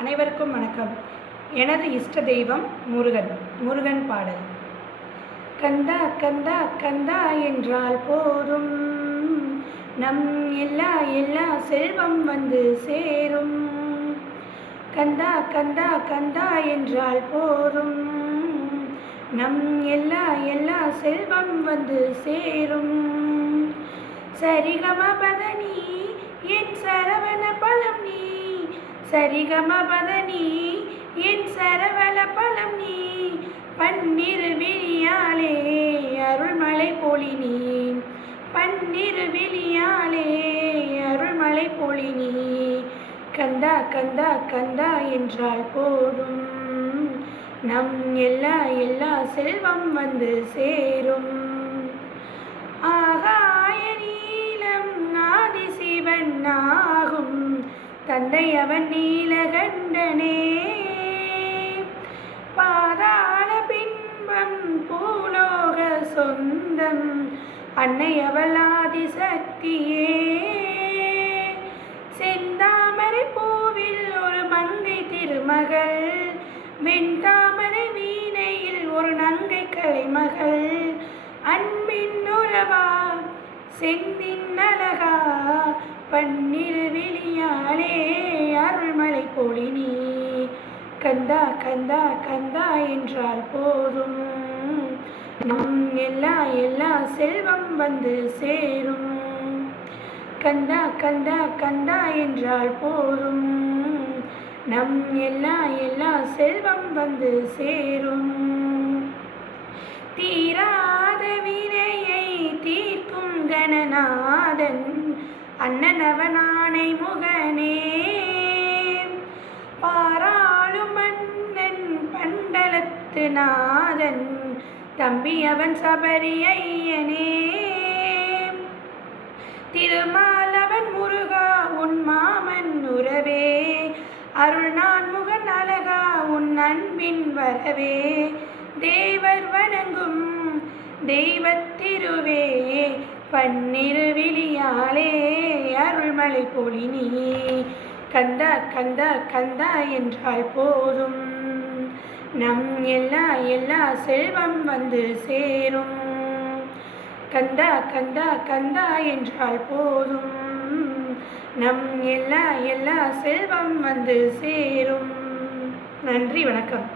அனைவருக்கும் வணக்கம். எனது இஷ்ட தெய்வம் முருகன் பாடல். கந்தா கந்தா கந்தா என்றால் போதும், நம் எல்லா செல்வம் வந்து சேரும். கந்தா கந்தா கந்தா என்றால் போதும், நம் எல்லா செல்வம் வந்து சேரும். சரிகம பதனி என் சரவண பலம் நீ, சரிகம பதனி என் சரவண பலம் நீ, பன்னிரு விழியாலே அருள்மலை பொழி நீ, பன்னிரு விழியாலே அருள்மலை பொழி நீ. கந்தா கந்தா கந்தா என்றால் போதும், நம் எல்லா செல்வம் வந்து சேரும். ஆகாய நீலம் ஆதிசிவன் ஆகும், தந்தை அவன் நீலகண்டனே. பாதாள பின்பம் பூலோக சொந்தம், அன்னை அவள் ஆதிசக்தியே. செந்தாமரை பூவில் ஒரு மங்கை திருமகள், வெண்தாமரை வீணையில் ஒரு நங்கை கலைமகள். அன்பின் உறவா செந்தின் அழகா, பன்னிரு விழியாலே அருள்மலை பொழி நீ. கந்தா கந்தா கந்தா என்றால் போதும், நம் எல்லா செல்வம் வந்து சேரும். கந்தா கந்தா கந்தா என்றால் போதும், நம் எல்லா செல்வம் வந்து சேரும். தீராத வினையை தீர்க்கும் கணநாதன், அண்ணன் அவன் ஆணை முகனே. பாராளும் மன்னன் பண்டலத்து நாதன், தம்பி அவன் சபரி ஐயனே. திருமாலவன் முருகா உன் மாமன் உறவே, அருள் நான் முகன் அழகா உன் அன்பின் வரவே. தேவர் வணங்கும் தெய்வத்திருவே, பன்னிரு விழியாலே அருள்மலை பொழி நீ. கந்தா கந்தா கந்தா என்றால் போதும், நம் எல்லா செல்வம் வந்து சேரும். கந்தா கந்தா கந்தா என்றால் போதும், நம் எல்லா செல்வம் வந்து சேரும். நன்றி, வணக்கம்.